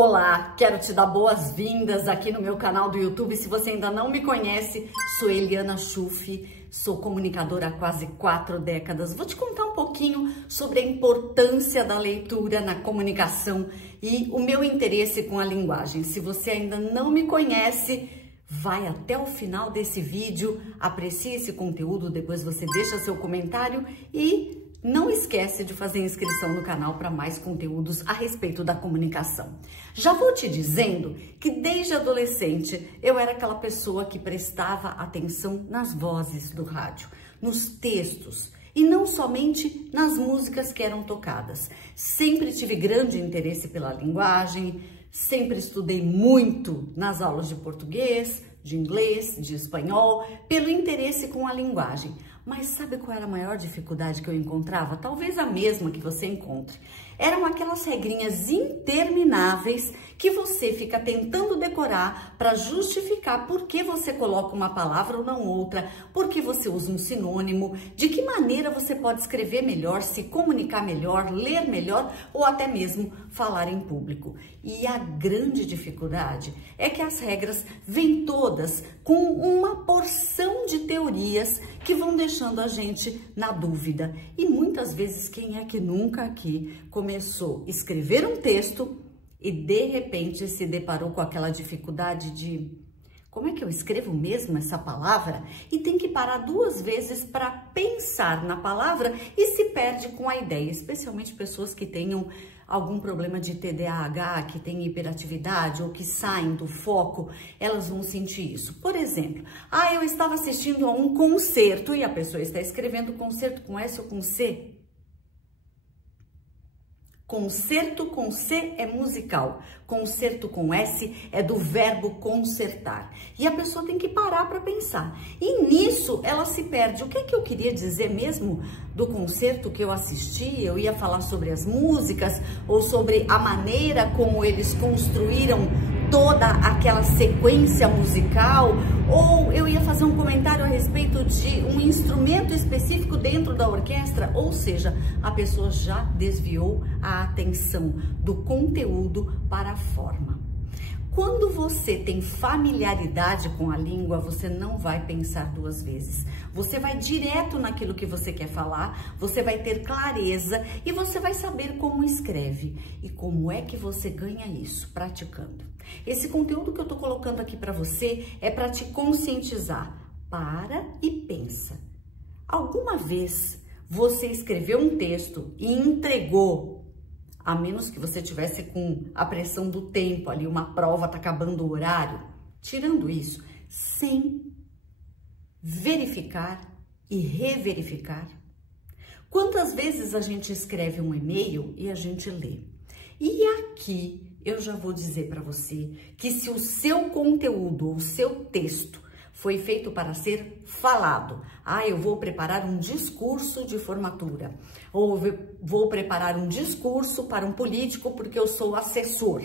Olá, quero te dar boas-vindas aqui no meu canal do YouTube. Se você ainda não me conhece, sou Eliana Schuff, sou comunicadora há quase 4 décadas. Vou te contar um pouquinho sobre a importância da leitura na comunicação e o meu interesse com a linguagem. Se você ainda não me conhece, vai até o final desse vídeo, aprecie esse conteúdo, depois você deixa seu comentário e não esquece de fazer inscrição no canal para mais conteúdos a respeito da comunicação. Já vou te dizendo que desde adolescente eu era aquela pessoa que prestava atenção nas vozes do rádio, nos textos e não somente nas músicas que eram tocadas. Sempre tive grande interesse pela linguagem, sempre estudei muito nas aulas de português, de inglês, de espanhol, pelo interesse com a linguagem. Mas sabe qual era a maior dificuldade que eu encontrava? Talvez a mesma que você encontre. Eram aquelas regrinhas intermináveis que você fica tentando decorar para justificar por que você coloca uma palavra ou não outra, por que você usa um sinônimo, de que maneira você pode escrever melhor, se comunicar melhor, ler melhor ou até mesmo falar em público. E a grande dificuldade é que as regras vêm todas com uma porção de teorias que vão deixando a gente na dúvida. E muitas vezes, quem é que nunca aqui começou a escrever um texto e de repente se deparou com aquela dificuldade de como é que eu escrevo mesmo essa palavra? E tem que parar 2 vezes para pensar na palavra e se perde com a ideia, especialmente pessoas que tenham algum problema de TDAH, que tem hiperatividade ou que saem do foco, elas vão sentir isso. Por exemplo, eu estava assistindo a um concerto e a pessoa está escrevendo concerto com S ou com C. Concerto com C é musical, concerto com S é do verbo concertar. E a pessoa tem que parar para pensar. E nisso ela se perde. O que é que eu queria dizer mesmo do concerto que eu assisti? Eu ia falar sobre as músicas ou sobre a maneira como eles construíram toda aquela sequência musical, ou eu ia fazer um comentário a respeito de um instrumento específico dentro da orquestra, ou seja, a pessoa já desviou a atenção do conteúdo para a forma. Quando você tem familiaridade com a língua, você não vai pensar 2 vezes. Você vai direto naquilo que você quer falar, você vai ter clareza e você vai saber como escreve. E como é que você ganha isso? Praticando. Esse conteúdo que eu tô colocando aqui para você é para te conscientizar. Para e pensa. Alguma vez você escreveu um texto e entregou, a menos que você tivesse com a pressão do tempo ali, uma prova, tá acabando o horário, tirando isso, sem verificar e reverificar? Quantas vezes a gente escreve um e-mail e a gente lê? E aqui eu já vou dizer para você que se o seu conteúdo, o seu texto foi feito para ser falado. Eu vou preparar um discurso de formatura, ou vou preparar um discurso para um político porque eu sou assessor.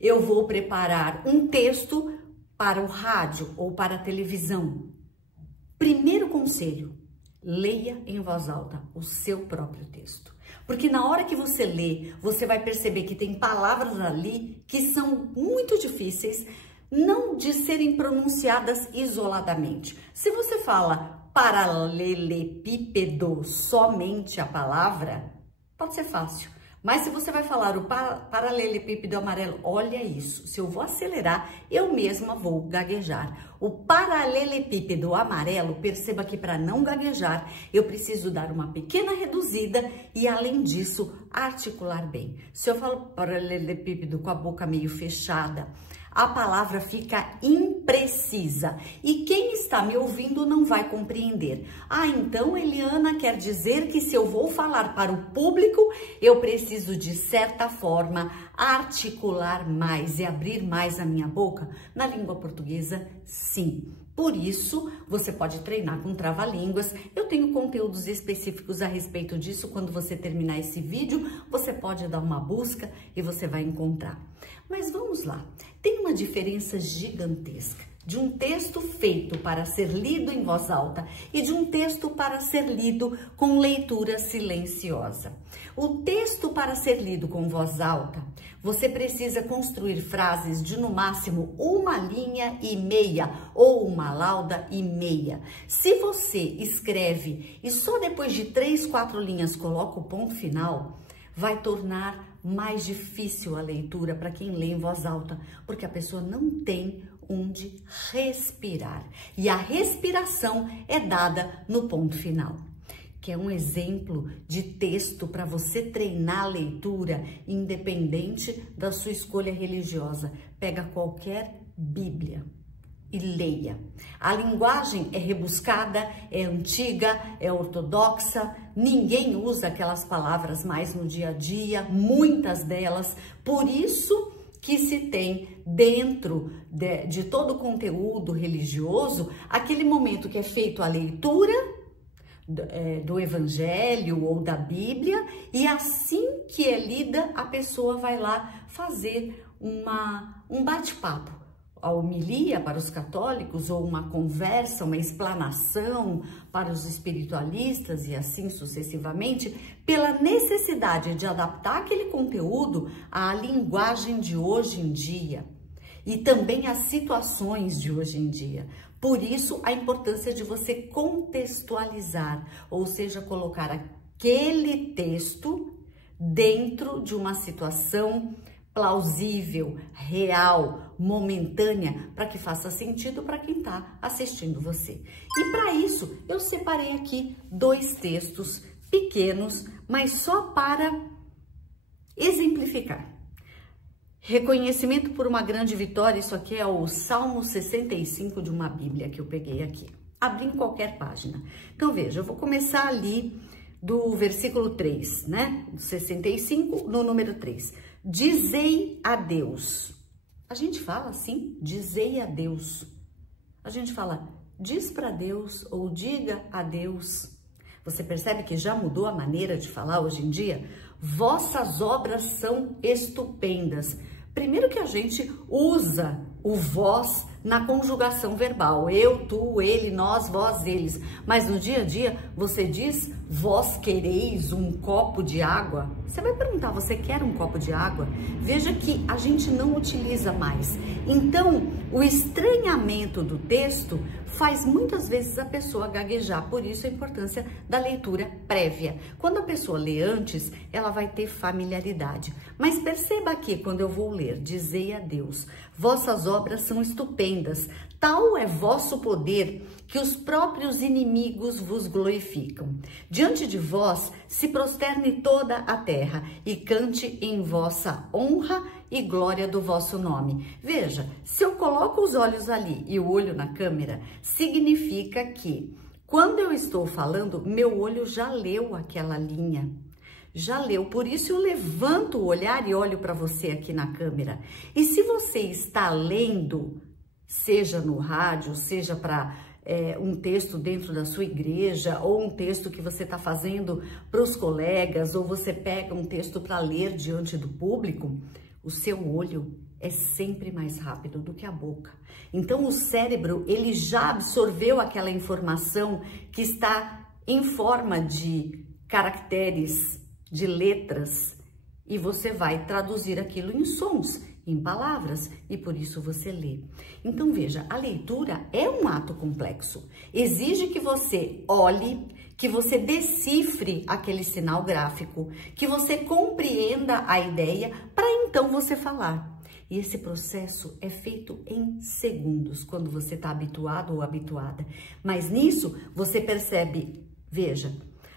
Eu vou preparar um texto para o rádio ou para a televisão. Primeiro conselho, leia em voz alta o seu próprio texto. Porque na hora que você lê, você vai perceber que tem palavras ali que são muito difíceis, não de serem pronunciadas isoladamente. Se você fala paralelepípedo, somente a palavra, pode ser fácil. Mas se você vai falar o paralelepípedo amarelo, olha isso. Se eu vou acelerar, eu mesma vou gaguejar. O paralelepípedo amarelo, perceba que para não gaguejar, eu preciso dar uma pequena reduzida e, além disso, articular bem. Se eu falo paralelepípedo com a boca meio fechada, a palavra fica imprecisa e quem está me ouvindo não vai compreender. Então Eliana quer dizer que se eu vou falar para o público, eu preciso de certa forma articular mais e abrir mais a minha boca? Na língua portuguesa, sim. Por isso, você pode treinar com trava-línguas. Eu tenho conteúdos específicos a respeito disso. Quando você terminar esse vídeo, você pode dar uma busca e você vai encontrar. Mas vamos lá, tem uma diferença gigantesca de um texto feito para ser lido em voz alta e de um texto para ser lido com leitura silenciosa. O texto para ser lido com voz alta, você precisa construir frases de no máximo 1,5 linha ou 1 lauda e meia. Se você escreve e só depois de 3, 4 linhas coloca o ponto final, vai tornar mais difícil a leitura para quem lê em voz alta, porque a pessoa não tem onde respirar. E a respiração é dada no ponto final, que é um exemplo de texto para você treinar a leitura, independente da sua escolha religiosa. Pega qualquer Bíblia e leia. A linguagem é rebuscada, é antiga, é ortodoxa, ninguém usa aquelas palavras mais no dia a dia, muitas delas, por isso que se tem dentro de todo o conteúdo religioso, aquele momento que é feito a leitura do Evangelho ou da Bíblia, e assim que é lida, a pessoa vai lá fazer um bate-papo. A homilia para os católicos, ou uma conversa, uma explanação para os espiritualistas e assim sucessivamente, pela necessidade de adaptar aquele conteúdo à linguagem de hoje em dia e também às situações de hoje em dia. Por isso, a importância de você contextualizar, ou seja, colocar aquele texto dentro de uma situação plausível, real, momentânea, para que faça sentido para quem está assistindo você. E para isso, eu separei aqui 2 textos pequenos, mas só para exemplificar. Reconhecimento por uma grande vitória, isso aqui é o Salmo 65 de uma Bíblia que eu peguei aqui. Abri em qualquer página. Então veja, eu vou começar ali do versículo 3, né? 65, no número 3. Dizei a Deus. A gente fala assim, dizei a Deus. A gente fala, diz para Deus ou diga a Deus. Você percebe que já mudou a maneira de falar hoje em dia? Vossas obras são estupendas. Primeiro que a gente usa o vós na conjugação verbal. Eu, tu, ele, nós, vós, eles. Mas no dia a dia, você diz, vós quereis um copo de água? Você vai perguntar, você quer um copo de água? Veja que a gente não utiliza mais. Então, o estranhamento do texto faz muitas vezes a pessoa gaguejar. Por isso a importância da leitura prévia. Quando a pessoa lê antes, ela vai ter familiaridade. Mas perceba que quando eu vou ler, dizei a Deus, vossas obras são estupendas, tal é vosso poder que os próprios inimigos vos glorificam. Diante de vós se prosterne toda a terra e cante em vossa honra e glória do vosso nome. Veja, se eu coloco os olhos ali e o olho na câmera, significa que quando eu estou falando, meu olho já leu aquela linha. Já leu, por isso eu levanto o olhar e olho para você aqui na câmera. E se você está lendo, seja no rádio, seja para um texto dentro da sua igreja, ou um texto que você está fazendo para os colegas, ou você pega um texto para ler diante do público, o seu olho é sempre mais rápido do que a boca. Então o cérebro, ele já absorveu aquela informação que está em forma de caracteres, de letras, e você vai traduzir aquilo em sons, em palavras, e por isso você lê. Então veja, a leitura é um ato complexo. Exige que você olhe, que você decifre aquele sinal gráfico, que você compreenda a ideia para então você falar. E esse processo é feito em segundos, quando você está habituado ou habituada. Mas nisso você percebe, veja,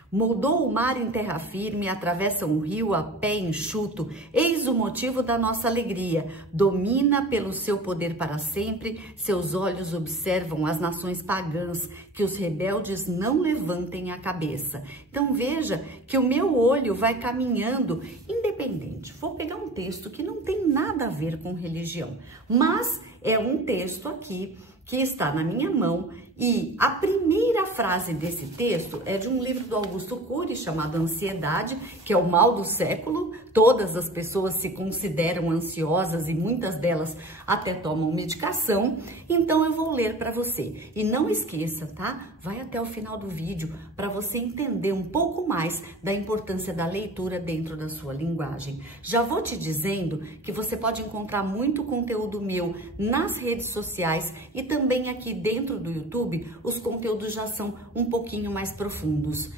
moldou o mar em terra firme, atravessa um rio a pé enxuto, eis o motivo da nossa alegria. Domina pelo seu poder para sempre, seus olhos observam as nações pagãs, que os rebeldes não levantem a cabeça. Então veja que o meu olho vai caminhando independente. Vou pegar um texto que não tem nada a ver com religião, mas é um texto aqui que está na minha mão, e a primeira frase desse texto é de um livro do Augusto Cury chamado Ansiedade, que é o mal do século. todas as pessoas se consideram ansiosas e muitas delas até tomam medicação, então eu vou ler para você. E não esqueça, tá? Vai até o final do vídeo para você entender um pouco mais da importância da leitura dentro da sua linguagem. Já vou te dizendo que você pode encontrar muito conteúdo meu nas redes sociais e também aqui dentro do YouTube, os conteúdos já são um pouquinho mais profundos.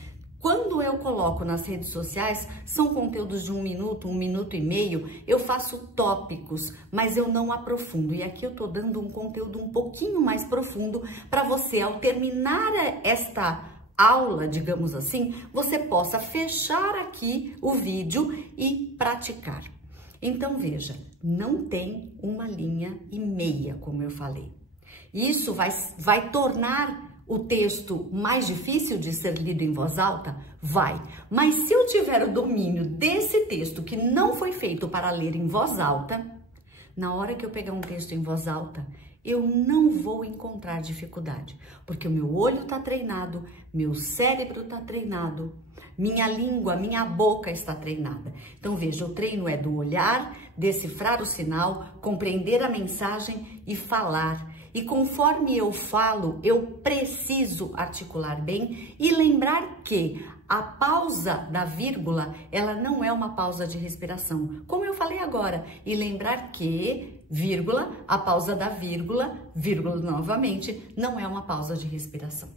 Quando eu coloco nas redes sociais, são conteúdos de 1 minuto e meio, eu faço tópicos, mas eu não aprofundo. E aqui eu tô dando um conteúdo um pouquinho mais profundo para você, ao terminar esta aula, digamos assim, você possa fechar aqui o vídeo e praticar. Então veja, não tem 1,5 linha, como eu falei. Isso vai tornar o texto mais difícil de ser lido em voz alta? Vai. Mas se eu tiver o domínio desse texto que não foi feito para ler em voz alta, na hora que eu pegar um texto em voz alta, eu não vou encontrar dificuldade, porque o meu olho está treinado, meu cérebro está treinado, minha língua, minha boca está treinada. Então veja, o treino é do olhar, decifrar o sinal, compreender a mensagem e falar. E conforme eu falo, eu preciso articular bem e lembrar que a pausa da vírgula, ela não é uma pausa de respiração, como eu falei agora. E lembrar que, vírgula, a pausa da vírgula novamente, não é uma pausa de respiração.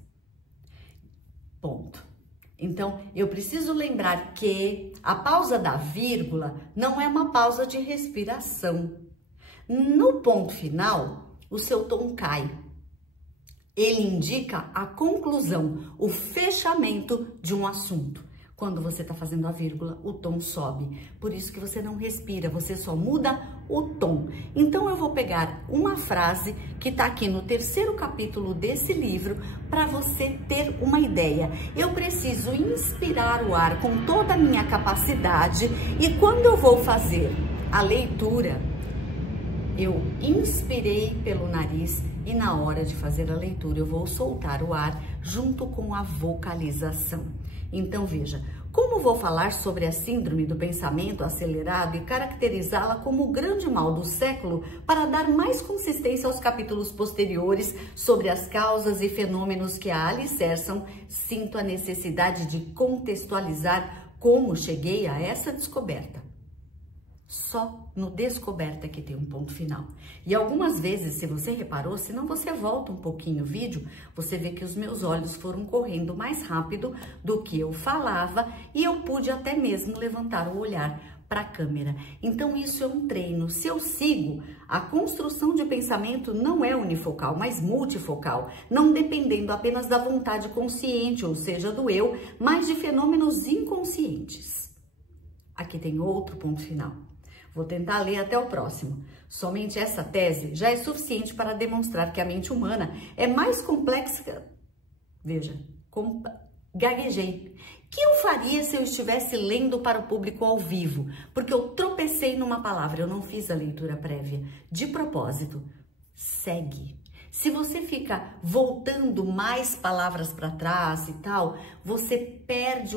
Ponto. Então, eu preciso lembrar que a pausa da vírgula não é uma pausa de respiração. No ponto final, o seu tom cai. Ele indica a conclusão, o fechamento de um assunto. Quando você está fazendo a vírgula, o tom sobe. Por isso que você não respira, você só muda o tom. Então, eu vou pegar uma frase que está aqui no 3º capítulo desse livro para você ter uma ideia. Eu preciso inspirar o ar com toda a minha capacidade e quando eu vou fazer a leitura, eu inspirei pelo nariz e na hora de fazer a leitura eu vou soltar o ar junto com a vocalização. Então veja, como vou falar sobre a síndrome do pensamento acelerado e caracterizá-la como o grande mal do século para dar mais consistência aos capítulos posteriores sobre as causas e fenômenos que a alicerçam, sinto a necessidade de contextualizar como cheguei a essa descoberta. Só no descoberta que tem um ponto final. E algumas vezes, se você reparou, se não você volta um pouquinho o vídeo, você vê que os meus olhos foram correndo mais rápido do que eu falava e eu pude até mesmo levantar o olhar para a câmera. Então isso é um treino. Se eu sigo, a construção de pensamento não é unifocal, mas multifocal, não dependendo apenas da vontade consciente, ou seja, do eu, mas de fenômenos inconscientes. Aqui tem outro ponto final. Vou tentar ler até o próximo. Somente essa tese já é suficiente para demonstrar que a mente humana é mais complexa. Veja, gaguejei. Que eu faria se eu estivesse lendo para o público ao vivo? Porque eu tropecei numa palavra, eu não fiz a leitura prévia. De propósito, segue. Se você fica voltando mais palavras para trás e tal, você perde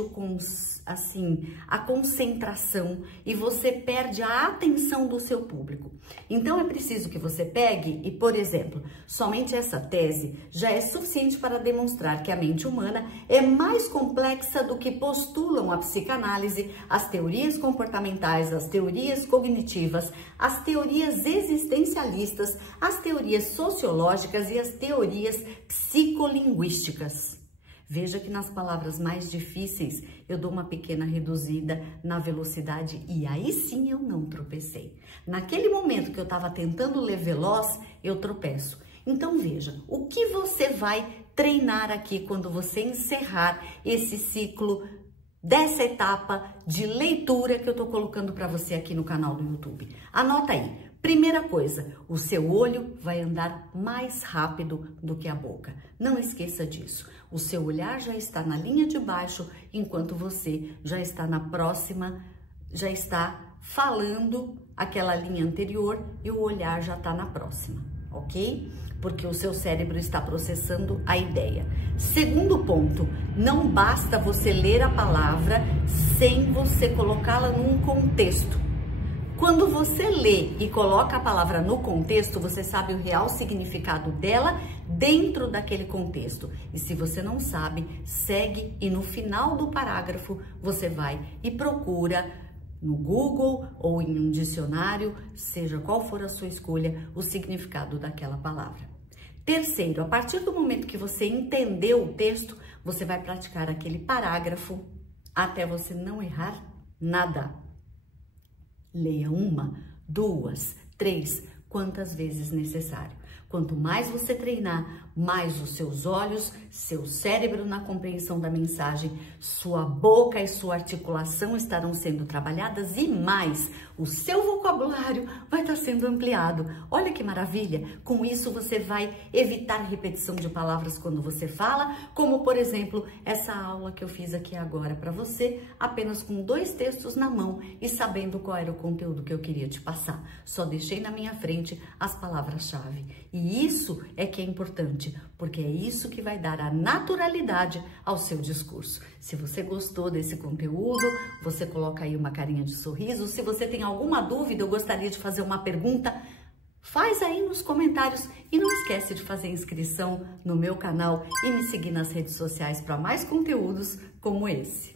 a concentração e você perde a atenção do seu público. Então, é preciso que você pegue e, por exemplo, somente essa tese já é suficiente para demonstrar que a mente humana é mais complexa do que postulam a psicanálise, as teorias comportamentais, as teorias cognitivas, as teorias existencialistas, as teorias sociológicas e as teorias psicolinguísticas. Veja que nas palavras mais difíceis eu dou uma pequena reduzida na velocidade e aí sim eu não tropecei. Naquele momento que eu estava tentando ler veloz, eu tropeço. Então veja, o que você vai treinar aqui quando você encerrar esse ciclo dessa etapa de leitura que eu estou colocando para você aqui no canal do YouTube. Anota aí. Primeira coisa, o seu olho vai andar mais rápido do que a boca. Não esqueça disso. O seu olhar já está na linha de baixo, enquanto você já está na próxima, já está falando aquela linha anterior e o olhar já está na próxima, ok? Porque o seu cérebro está processando a ideia. Segundo ponto, não basta você ler a palavra sem você colocá-la num contexto. Quando você lê e coloca a palavra no contexto, você sabe o real significado dela dentro daquele contexto. E se você não sabe, segue e no final do parágrafo você vai e procura no Google ou em um dicionário, seja qual for a sua escolha, o significado daquela palavra. Terceiro, a partir do momento que você entendeu o texto, você vai praticar aquele parágrafo até você não errar nada. Leia 1, 2, 3, quantas vezes necessário. Quanto mais você treinar, mais os seus olhos, seu cérebro na compreensão da mensagem, sua boca e sua articulação estarão sendo trabalhadas e mais o seu vocabulário vai estar sendo ampliado. Olha que maravilha! Com isso você vai evitar repetição de palavras quando você fala, como por exemplo, essa aula que eu fiz aqui agora para você, apenas com 2 textos na mão e sabendo qual era o conteúdo que eu queria te passar. Só deixei na minha frente as palavras-chave. E isso é que é importante, porque é isso que vai dar a naturalidade ao seu discurso. Se você gostou desse conteúdo, você coloca aí uma carinha de sorriso. Se você tem alguma dúvida, eu gostaria de fazer uma pergunta, faz aí nos comentários e não esquece de fazer inscrição no meu canal e me seguir nas redes sociais para mais conteúdos como esse.